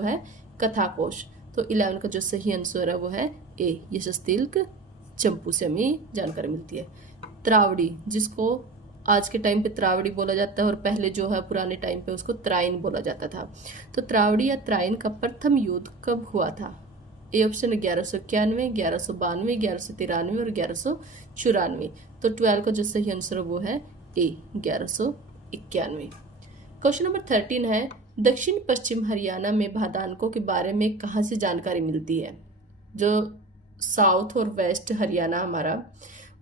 जो है कथाकोश। तो 11 का जो सही आंसर है वो है ए, यशस्तिल्क चंपू से हमें जानकारी मिलती है। त्रावड़ी, जिसको आज के टाइम पे त्रावड़ी बोला जाता है और पहले जो है पुराने टाइम पे उसको त्राइन बोला जाता था। तो त्रावड़ी या त्राइन का प्रथम युद्ध कब हुआ था? ए ऑप्शन है 1191, 1192, 1193 और 1194। तो 12 का जो सही आंसर है वो है ए, 1191। क्वेश्चन नंबर 13 है, दक्षिण पश्चिम हरियाणा में भादानकों के बारे में कहाँ से जानकारी मिलती है? जो साउथ और वेस्ट हरियाणा हमारा,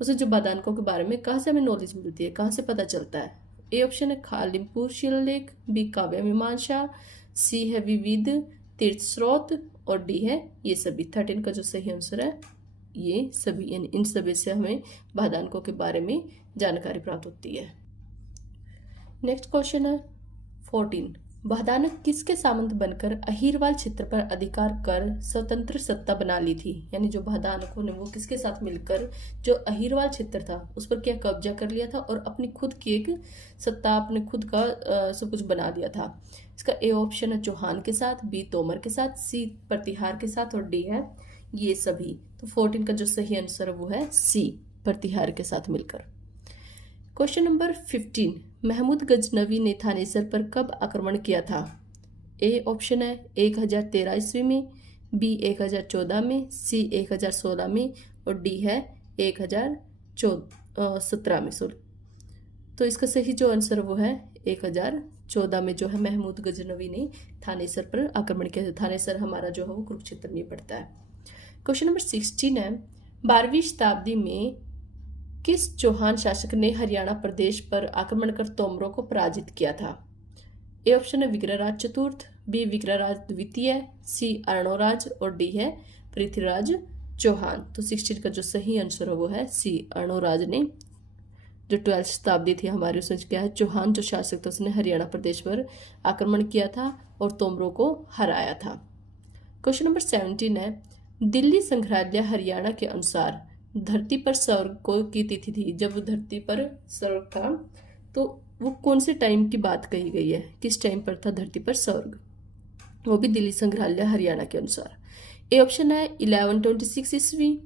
उसे जो भादानकों के बारे में कहाँ से हमें नॉलेज मिलती है, कहाँ से पता चलता है? ए ऑप्शन है खालिमपुर शिलालेख, बी काव्य मीमांसा, सी है विविध तीर्थ स्रोत और डी है ये सभी। 13 का जो सही आंसर है ये सभी, यानी इन सभी से हमें भादानकों के बारे में जानकारी प्राप्त होती है। नेक्स्ट क्वेश्चन है 14, भादानक किसके सामंत बनकर अहिरवाल क्षेत्र पर अधिकार कर स्वतंत्र सत्ता बना ली थी? यानी जो भादानकों ने वो किसके साथ मिलकर जो अहिरवाल क्षेत्र था उस पर क्या कब्जा कर लिया था और अपनी खुद की एक सत्ता, अपने खुद का सब कुछ बना लिया था? इसका ए ऑप्शन है चौहान के साथ, बी तोमर के साथ, सी प्रतिहार के साथ और डी है ये सभी। तो 14 का जो सही आंसर है वो है सी, प्रतिहार के साथ मिलकर। क्वेश्चन नंबर 15, महमूद गजनवी ने थानेसर पर कब आक्रमण किया था? ए ऑप्शन है 1013 ईस्वी में, बी 1014 में, सी 1016 में और डी है 1017 में। सॉरी, तो इसका सही जो आंसर वो है 1014 में जो है महमूद गजनवी ने थानेसर पर आक्रमण किया था। थानेसर हमारा जो है वो कुरुक्षेत्र में पड़ता है। क्वेश्चन नंबर 16 है, 12वीं शताब्दी में किस चौहान शासक ने हरियाणा प्रदेश पर आक्रमण कर तोमरों को पराजित किया था? ए ऑप्शन है विग्रहराज चतुर्थ, बी विग्रहराज द्वितीय, सी अर्णोराज और डी है पृथ्वीराज चौहान। तो 16 का जो सही आंसर है वो है सी, अर्णोराज ने जो 12वीं शताब्दी थी हमारी उसमें क्या है चौहान जो शासक था उसने हरियाणा प्रदेश पर आक्रमण किया था और तोमरों को हराया था। क्वेश्चन नंबर 17 है, दिल्ली संग्रहालय हरियाणा के अनुसार धरती पर स्वर्ग को की तिथि थी। जब धरती पर स्वर्ग था तो वो कौन से टाइम की बात कही गई है, किस टाइम पर था धरती पर स्वर्ग, वो भी दिल्ली संग्रहालय हरियाणा के अनुसार। ए ऑप्शन है 1126 ईस्वी,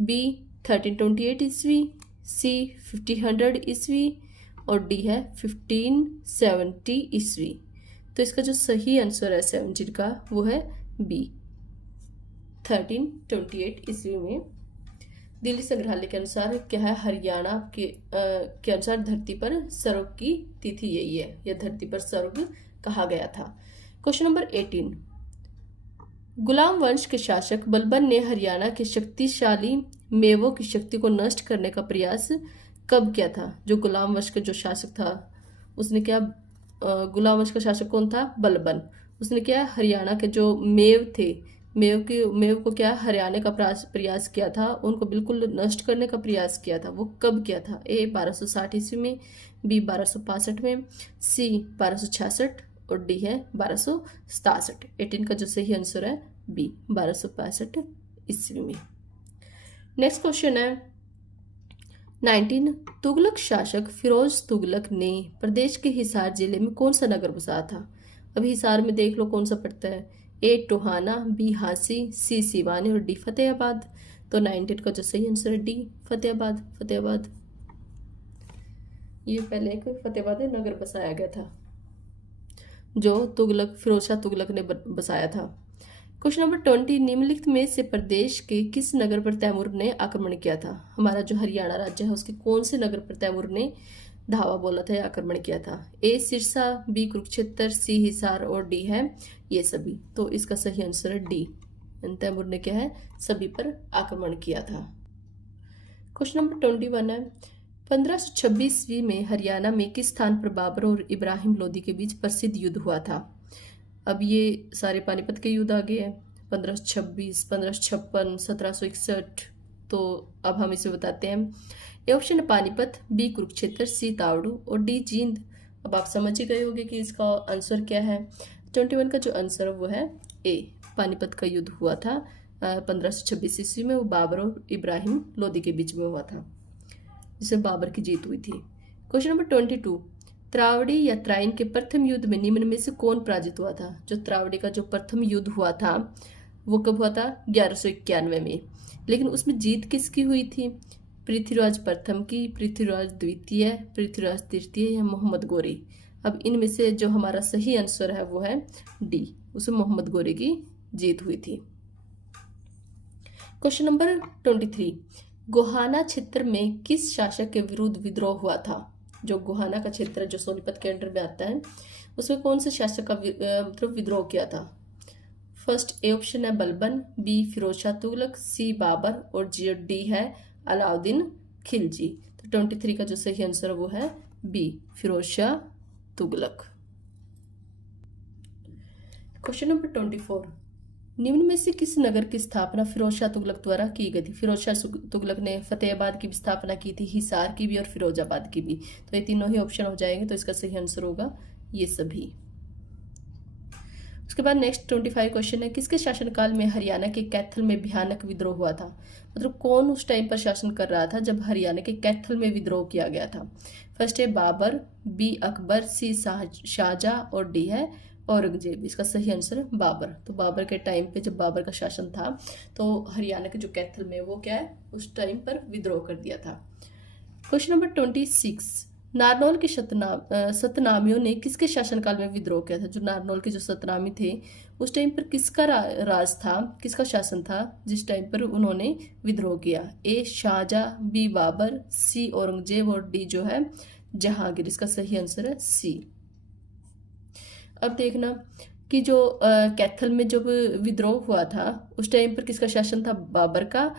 बी 1328 ईस्वी, सी 1500 ईस्वी और डी है 1570 ईस्वी। तो इसका जो सही आंसर है 17 का वो है बी, 1328 ईस्वी में दिल्ली संग्रहालय के अनुसार क्या है हरियाणा के अनुसार धरती पर स्वर्ग की तिथि यही है, यह धरती पर स्वर्ग कहा गया था। क्वेश्चन नंबर 18, गुलाम वंश के शासक बलबन ने हरियाणा के शक्तिशाली मेवों की शक्ति को नष्ट करने का प्रयास कब किया था? जो गुलाम वंश का जो शासक था उसने क्या, गुलाम वंश का शासक कौन था? बलबन। उसने क्या हरियाणा के जो मेव थे, मेव को क्या हरियाणा का प्रयास किया था, उनको बिल्कुल नष्ट करने का प्रयास किया था। वो कब किया था? ए 1260 ईस्वी में, बी 1265 में, सी 1266 और डी है 1267। 18 का जो सही आंसर है बी, 1265 ईस्वी में। नेक्स्ट क्वेश्चन है 19, तुगलक शासक फिरोज तुगलक ने प्रदेश के हिसार जिले में कौन सा नगर बसाया था? अभी हिसार में देख लो कौन सा पड़ता है, ए टोहाना, बी हांसी, सी सिवानी और डी फतेहाबाद। तो 19 का जो सही आंसर है डी, फतेहाबाद। फतेहाबाद ये पहले एक फतेहाबाद नगर बसाया गया था जो तुगलक, फिरोज शाह तुगलक ने बसाया था। क्वेश्चन नंबर 20, निम्नलिखित में से प्रदेश के किस नगर पर तैमूर ने आक्रमण किया था? हमारा जो हरियाणा राज्य है उसके कौन से नगर पर तैमूर ने धावा बोला था या आक्रमण किया था? ए सिरसा, बी कुरुक्षेत्र, सी हिसार और डी है ये सभी। तो इसका सही आंसर है डी, तैमूर ने क्या है सभी पर आक्रमण किया था। क्वेश्चन नंबर 21 है, 1526 में हरियाणा में किस स्थान पर बाबर और इब्राहिम लोदी के बीच प्रसिद्ध युद्ध हुआ था? अब ये सारे पानीपत के युद्ध आ गए हैं, 1526, 1556, 1761। तो अब हम इसे बताते हैं। ए ऑप्शन है पानीपत, बी कुरुक्षेत्र, सी तावड़ू और डी जींद। अब आप समझ ही गए होंगे कि इसका आंसर क्या है। 21 का जो आंसर है वो है ए, पानीपत का युद्ध हुआ था 1526 ईस्वी में। वो बाबर और इब्राहिम लोदी के बीच में हुआ था जिससे बाबर की जीत हुई थी। क्वेश्चन नंबर 22, त्रावडी या त्राइन के प्रथम युद्ध में निम्न में से कौन पराजित हुआ था? जो त्रावडी का जो प्रथम युद्ध हुआ था वो कब हुआ था? 1191 में। लेकिन उसमें जीत किसकी हुई थी? पृथ्वीराज प्रथम की, पृथ्वीराज द्वितीय, पृथ्वीराज तृतीय या मोहम्मद गोरी? अब इनमें से जो हमारा सही आंसर है वो है डी, उसमें मोहम्मद गोरी की जीत हुई थी। क्वेश्चन नंबर 23, गोहाना क्षेत्र में किस शासक के विरुद्ध विद्रोह हुआ था? जो गोहाना का क्षेत्र है जो सोनीपत के अंडर में आता है, उसमें कौन से शासक का मतलब विद्रोह किया था? फर्स्ट ए ऑप्शन है बलबन, बी फिरोज शाह तुगलक, सी बाबर और डी है अलाउद्दीन खिलजी। तो 23 का जो सही आंसर वो है B, Firoz Shah Tughlaq. Question number 24, निम्न में से किस नगर की स्थापना फिरोज शाह तुगलक द्वारा की गई थी? फिरोज शाह तुगलक ने फतेहाबाद की भी स्थापना की थी, हिसार की भी और फिरोजाबाद की भी। तो ये तीनों ही ऑप्शन हो जाएंगे, तो इसका सही आंसर होगा ये सभी। उसके बाद नेक्स्ट 25 क्वेश्चन है, किसके शासनकाल में हरियाणा के कैथल में भयानक विद्रोह हुआ था? मतलब कौन उस टाइम पर शासन कर रहा था जब हरियाणा के कैथल में विद्रोह किया गया था? फर्स्ट है बाबर, बी अकबर, सी शाहजहां और डी है औरंगजेब। इसका सही आंसर है बाबर। तो बाबर के टाइम पे जब बाबर का शासन था तो हरियाणा के जो कैथल में वो क्या है उस टाइम पर विद्रोह कर दिया था। क्वेश्चन नंबर 26, नारनौल के सतनामियों ने किसके शासनकाल में विद्रोह किया था? जो नारनौल के जो सतनामी थे उस टाइम पर किसका राज था, किसका शासन था जिस टाइम पर उन्होंने विद्रोह किया? ए शाहजहां, बी बाबर, सी औरंगजेब और डी जो है जहांगीर। इसका सही आंसर है सी। अब देखना कि जो कैथल में जब विद्रोह हुआ था उस टाइम पर किसका शासन था? बाबर का।